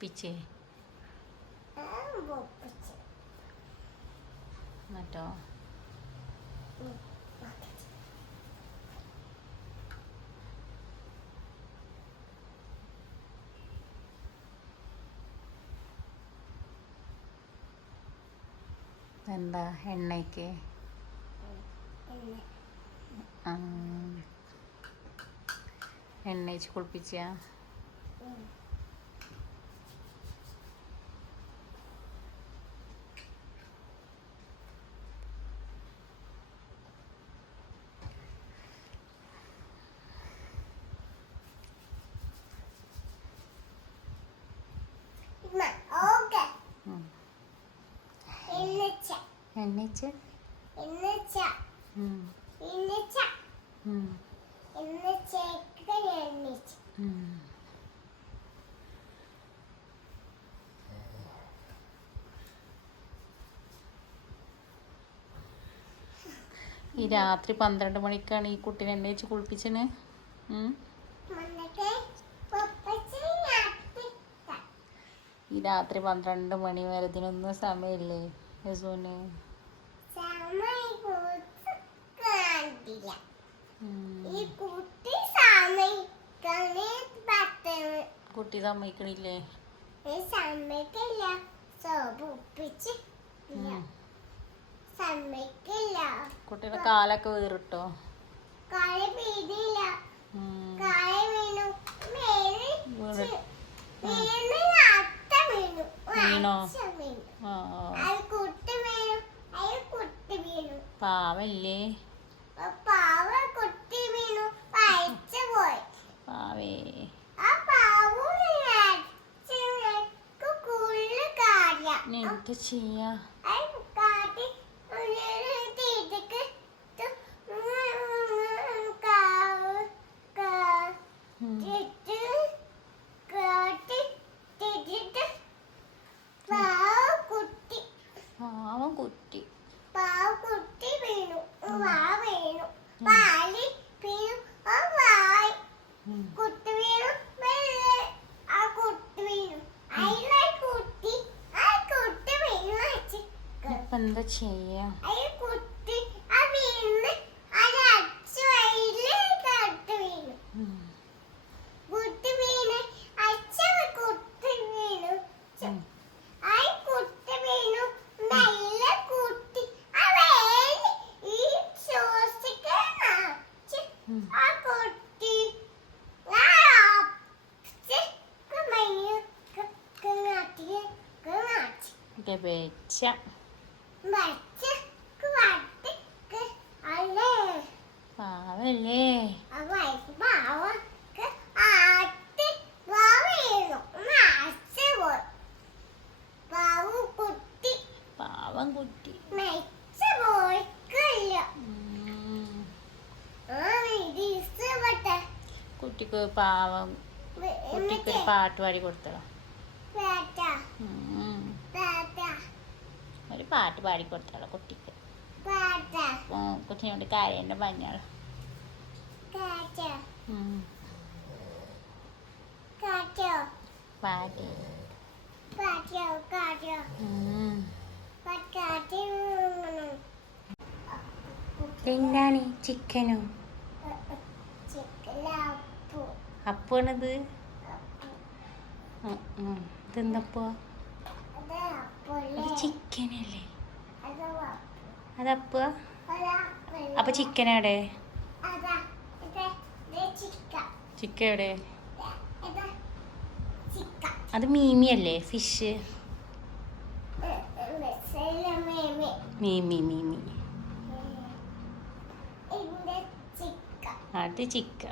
പിച്ചേ മറ്റോ എന്താ എണ്ണയ്ക്ക് എണ്ണ കുളിപ്പിച്ച എണ്ണയിച്ച് ഈ രാത്രി 12 മണിക്കാണ് ഈ കുട്ടീനെ എണ്ണയിച്ച് കുളിപ്പിച്ചത്. ഈ രാത്രി 12 മണി വരെ ഇതിനൊന്നും സമയമില്ലേ യസൂന്? കുട്ടി സമ്മതിക്കണില്ലേ? കുട്ടിയുടെ കാലൊക്കെ വീറിട്ടോ? വീണോ? പാവല്ലേ? പാവേ. എന്താ ചെയ്യാ? കുട്ടി വീണു. എന്താ ചെയ്യാ? പാവല്ലേ? പാവം കുട്ടി. കുട്ടിക്ക് പാവം കുട്ടിക്കൊരു പാട്ട് പാടി കൊടുത്തോ? ഒരു പാട്ട് പാടി കൊടുത്തോളൂ കുട്ടിക്ക്. കുട്ടിനോട് കരയേണ്ട പറഞ്ഞോളൂ. എന്താണ് ചിക്കനോ? അപ്പാണിത്. ഇതെന്തപ്പോ? ചിക്കനല്ലേ? അതപ്പ അപ്പൊ ചിക്കൻ എവിടെ? ചിക്കൻ എവിടെ? അത് മീമിയല്ലേ? ഫിഷ്. മീമി. അത് ചിക്ക.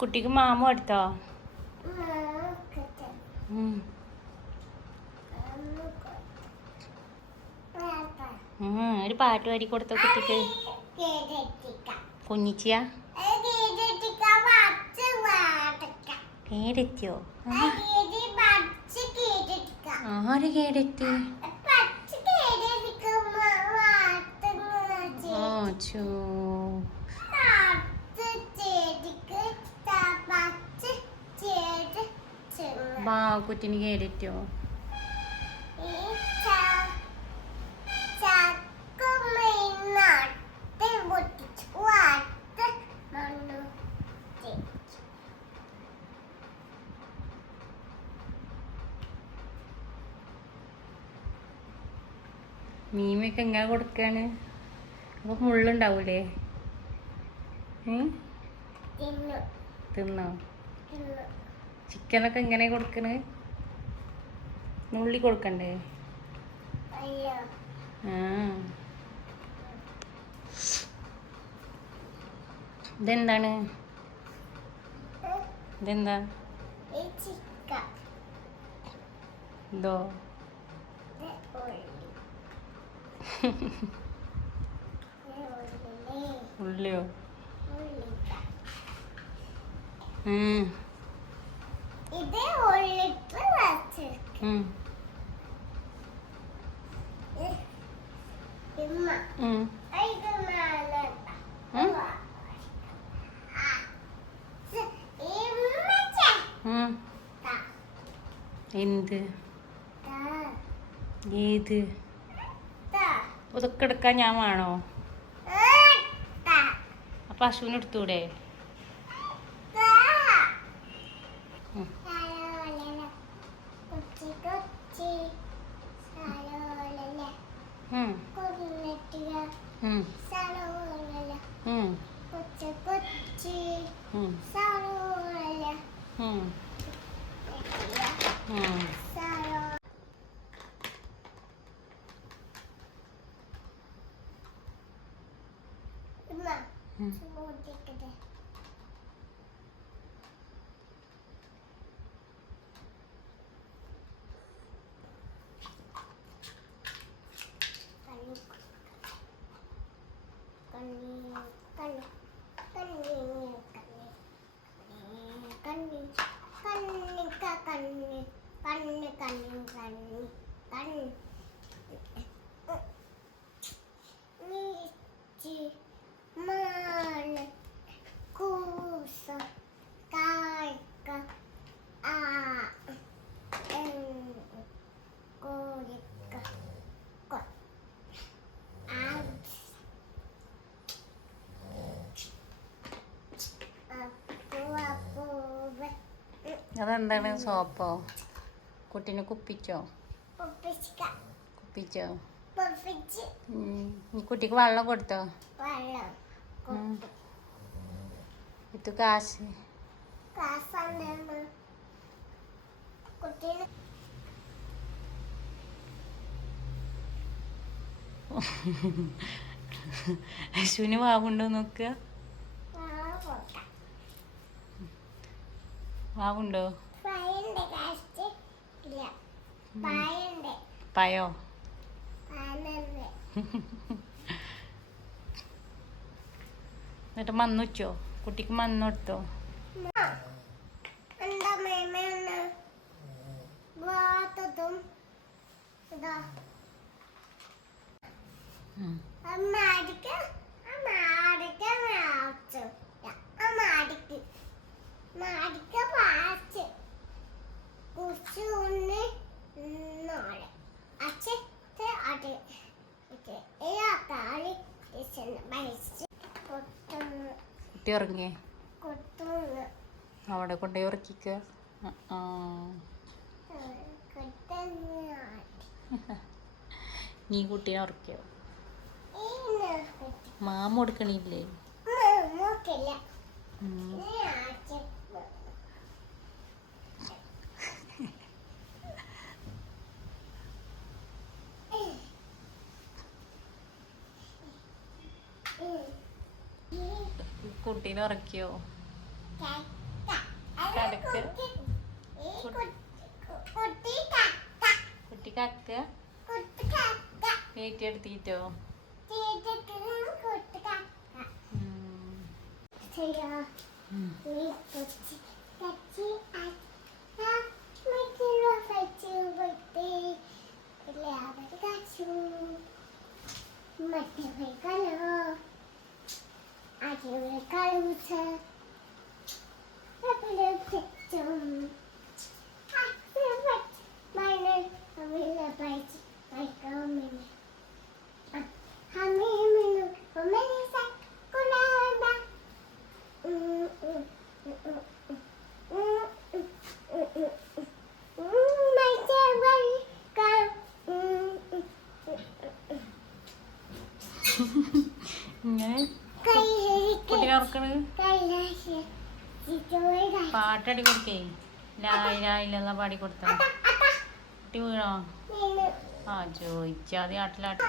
കുട്ടിക്ക് മാമു എടുത്തോ? ഒരു പാട്ട് പാടി കൊടുത്തോ കുട്ടിക്ക്. കുഞ്ഞിച്ചിയാ കേടെത്തിയോ? ആര് കേടെത്തി? ചോ ബാ കുറ്റിന് കയറിറ്റോ മീമൊക്കെ എങ്ങനെ കൊടുക്കാണ്? അപ്പൊ മുള്ളുണ്ടാവൂലേ? തിന്നോ? ചിക്കനൊക്കെ എങ്ങനെ കൊടുക്കണേ? നുള്ളി കൊടുക്കണ്ടേ? ആ ഇതെന്താണ്? ഇതെന്താ? ഇതോ? ഉള്ളിയോ? എന്ത്? ഏത്? ഇതൊക്കെ എടുക്കാൻ ഞാൻ വേണോ? അപ്പൊ പശുവിന് എടുത്തൂടെ? അതെന്താണ്? സോപ്പോ? കുട്ടീനെ കുപ്പിച്ചോ? കുപ്പിച്ചോ? ഈ കുട്ടിക്ക് വെള്ളം കൊടുത്തോ? ഇത് കാശ് അശ്വിന് വാവുണ്ടോ നോക്കുക. വാവുണ്ടോ? പയോ? എന്നിട്ട് മന്നുച്ചോ? കുട്ടിക്ക് മന്നെടുത്തോ? കുട്ടി ഉറങ്ങിയേ? അവിടെ കൊണ്ടുപോയി ഉറക്കിക്ക. നീ കുട്ടീനെ ഉറക്കിയോ? മാമ കൊടുക്കണില്ലേ? കുട്ടീനെ ഉറക്കിയോ? കടക്ക്. കുട്ടി കക്ക ഏറ്റെടുത്തിട്ടോ? ഇങ്ങനെ കുട്ടിനെ ഉറക്കണ് പാട്ടടി കൊടുക്കേ ലായില്ല പാടി കൊടുത്ത കുട്ടി വീണോ ആ ചോദിച്ചാതി ആട്ടിലാട്ടി